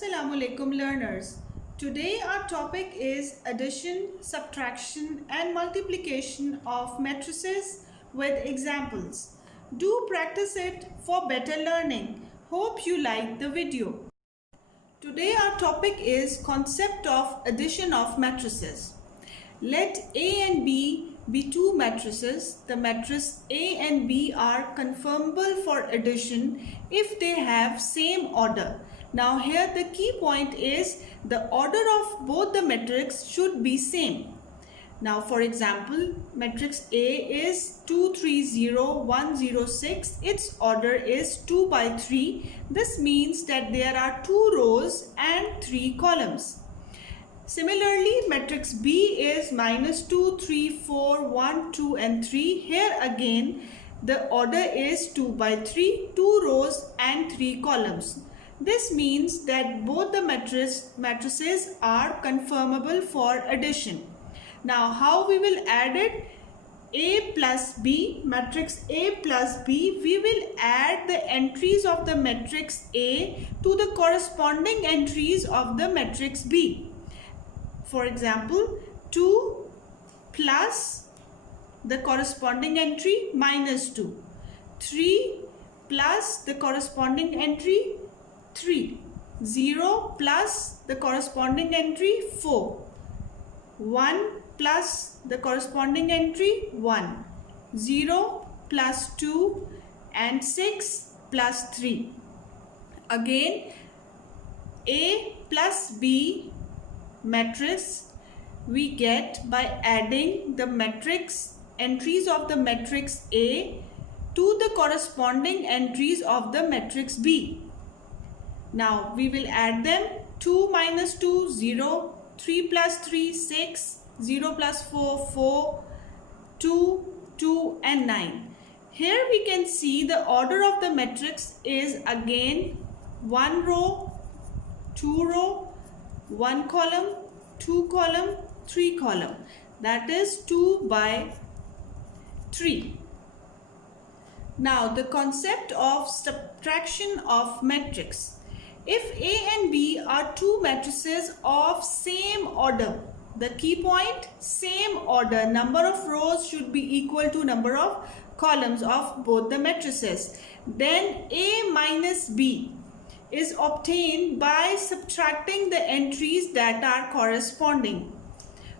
Assalamu alaikum learners. Today our topic is addition, subtraction and multiplication of matrices with examples. Do practice it for better learning. Hope you like the video. Today our topic is concept of addition of matrices. Let A and B be two matrices. The matrices A and B are conformable for addition if they have same order. Now here the key point is the order of both the matrices should be same. Now for example, matrix A is 2, 3, 0, 1, 0, 6. Its order is 2 by 3. This means that there are 2 rows and 3 columns. Similarly, matrix B is minus 2, 3, 4, 1, 2 and 3. Here again the order is 2 by 3, 2 rows and 3 columns. This means that both the matrices are conformable for addition. Now how we will add it? A plus B, matrix A plus B, we will add the entries of the matrix A to the corresponding entries of the matrix B. For example, 2 plus the corresponding entry minus 2. 3 plus the corresponding entry 3. 0 plus the corresponding entry 4. 1 plus the corresponding entry 1. 0 plus 2 and 6 plus 3. Again, A plus B matrix we get by adding the matrix entries of the matrix A to the corresponding entries of the matrix B. Now we will add them. 2 minus 2, 0, 3 plus 3, 6, 0 plus 4, 4, 2, 2 and 9. Here we can see the order of the matrix is again 1 row, 2 row, 1 column, 2 column, 3 column. That is 2 by 3. Now the concept of subtraction of matrix. If A and B are two matrices of same order, the key point, same order, number of rows should be equal to number of columns of both the matrices. Then A minus B is obtained by subtracting the entries that are corresponding.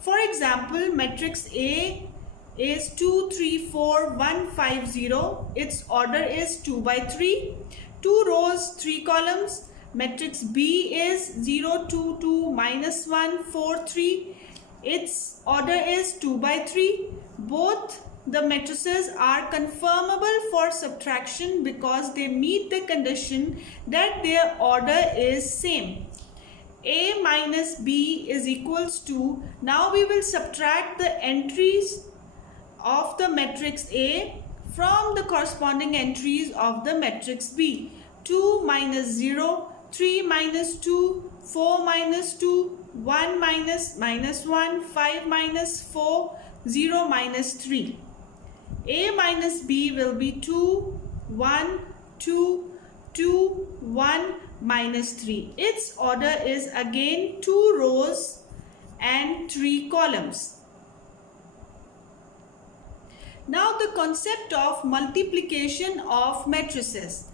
For example, matrix A is 2, 3, 4, 1, 5, 0. Its order is 2 by 3. 2 rows, 3 columns. Matrix B is 0, 2, 2, minus 1, 4, 3. Its order is 2 by 3. Both the matrices are conformable for subtraction because they meet the condition that their order is same. A minus B is equals to, now we will subtract the entries of the matrix A from the corresponding entries of the matrix B. 2 minus 0, 3 minus 2, 4 minus 2, 1 minus 1, 5 minus 4, 0 minus 3. A minus B will be 2, 1, 2, 2, 1 minus 3. Its order is again 2 rows and 3 columns. Now the concept of multiplication of matrices.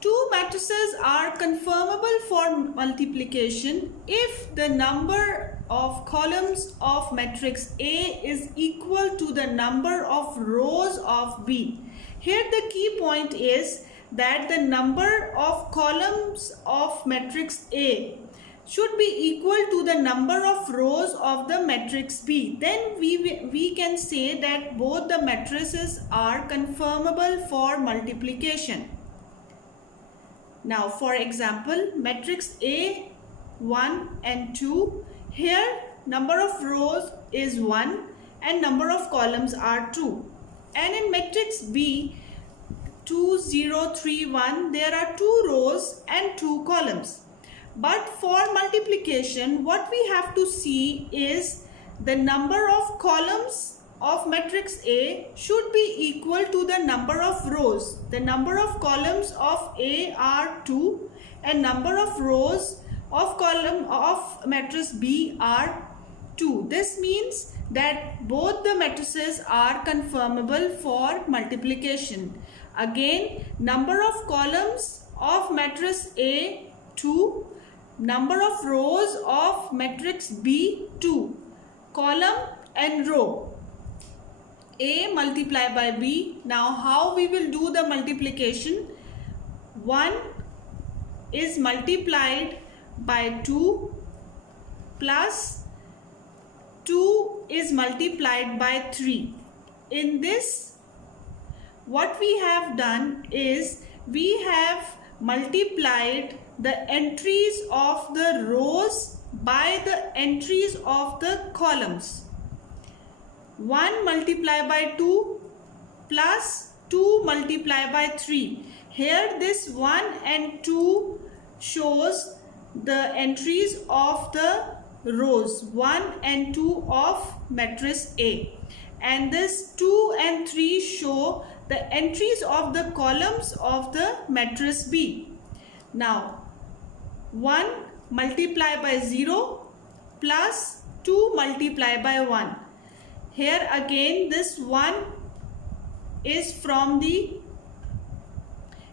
Two matrices are conformable for multiplication if the number of columns of matrix A is equal to the number of rows of B. Here the key point is that the number of columns of matrix A should be equal to the number of rows of the matrix B. Then we can say that both the matrices are conformable for multiplication. Now for example, matrix A 1 and 2, here number of rows is 1 and number of columns are 2. And in matrix B 2, 0, 3, 1, there are 2 rows and 2 columns. But for multiplication, what we have to see is the number of columns of matrix A should be equal to the number of rows. The number of columns of A are 2 and number of rows of column of matrix B are 2. This means that both the matrices are confirmable for multiplication. Again, number of columns of matrix A 2, number of rows of matrix B 2, column and row A multiplied by B. Now how we will do the multiplication? 1 is multiplied by 2 plus 2 is multiplied by 3. In this, what we have done is we have multiplied the entries of the rows by the entries of the columns. 1 multiplied by 2 plus 2 multiplied by 3. Here this 1 and 2 shows the entries of the rows 1 and 2 of matrix A, and this 2 and 3 show the entries of the columns of the matrix B. Now 1 multiplied by 0 plus 2 multiplied by 1. Here again this 1 is from the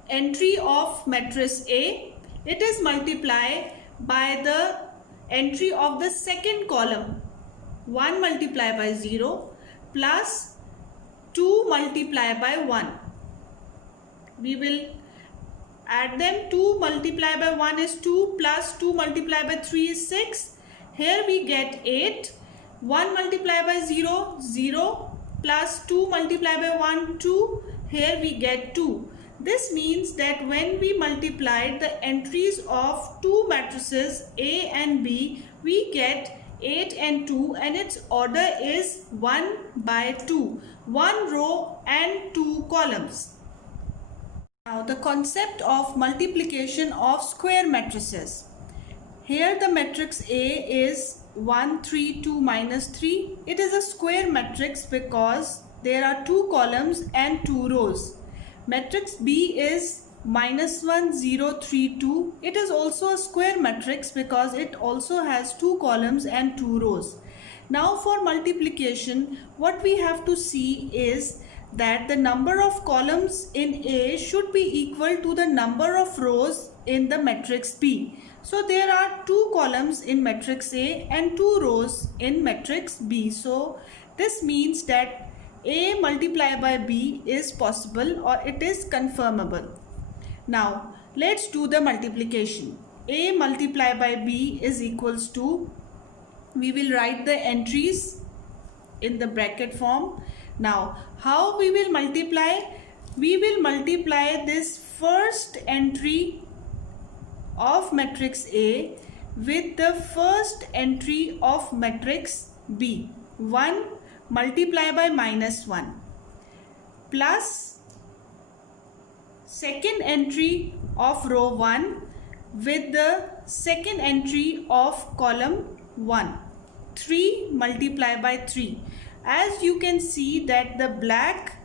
entry of matrix A. It is multiplied by the entry of the second column. 1 multiplied by 0 plus 2 multiplied by 1. We will add them. 2 multiplied by 1 is 2 plus 2 multiplied by 3 is 6. Here we get 8. 1 multiplied by 0, 0 plus 2 multiplied by 1, 2. Here we get 2. This means that when we multiplied the entries of two matrices A and B, we get 8 and 2, and its order is 1 by 2. 1 row and 2 columns. Now the concept of multiplication of square matrices. Here the matrix A is 1, 3, 2, minus 3. It is a square matrix because there are 2 columns and 2 rows. Matrix B is minus 1, 0, 3, 2. It is also a square matrix because it also has 2 columns and 2 rows. Now for multiplication, what we have to see is that the number of columns in A should be equal to the number of rows in the matrix B. So there are 2 columns in matrix A and 2 rows in matrix B. So this means that A multiplied by B is possible, or it is confirmable. Now let's do the multiplication. A multiplied by B is equals to, we will write the entries in the bracket form. Now how we will multiply? We will multiply this first entry of matrix A with the first entry of matrix B. 1 multiplied by minus 1 plus second entry of row 1 with the second entry of column 1. 3 multiplied by 3. As you can see that the black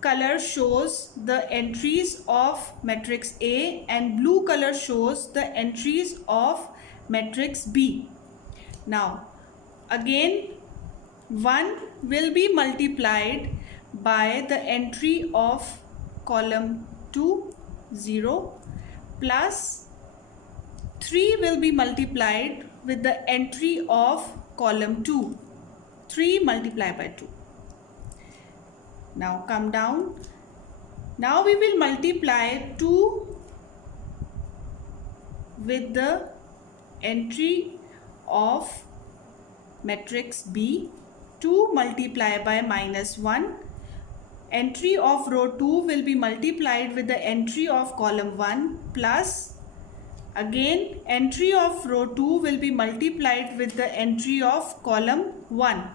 color shows the entries of matrix A and blue color shows the entries of matrix B. Now again 1 will be multiplied by the entry of column 2, 0, plus 3 will be multiplied with the entry of column 2, 3 multiplied by 2. Now come down. Now we will multiply 2 with the entry of matrix B. 2 multiplied by minus 1. Entry of row 2 will be multiplied with the entry of column 1 plus again entry of row 2 will be multiplied with the entry of column 1.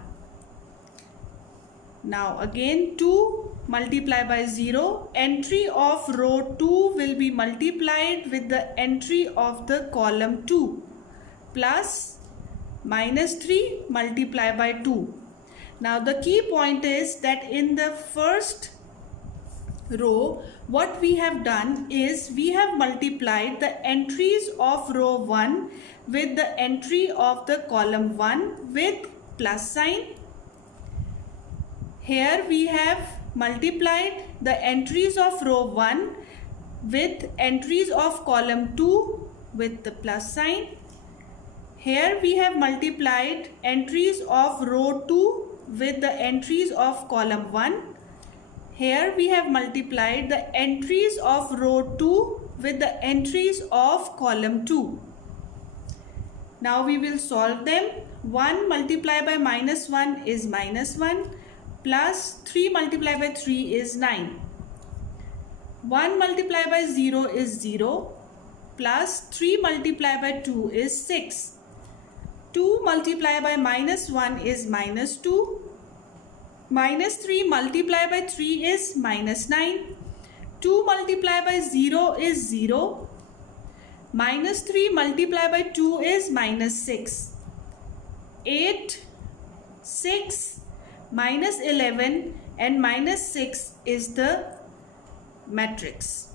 Now again 2 multiplied by 0. Entry of row 2 will be multiplied with the entry of the column 2 plus minus 3 multiplied by 2. Now the key point is that in the first row, what we have done is we have multiplied the entries of row 1 with the entry of the column 1 with plus sign. Here we have multiplied the entries of row 1 with entries of column 2 with the plus sign. Here we have multiplied entries of row 2 with the entries of column 1. Here we have multiplied the entries of row 2 with the entries of column 2. Now we will solve them. 1 multiplied by minus 1 is minus 1, plus 3 multiplied by 3 is 9. 1 multiplied by 0 is 0, plus 3 multiplied by 2 is 6. 2 multiplied by minus 1 is minus 2. Minus 3 multiplied by 3 is minus 9. 2 multiplied by 0 is 0. Minus 3 multiplied by 2 is minus 6. 8, 6, minus 11 and minus 6 is the matrix.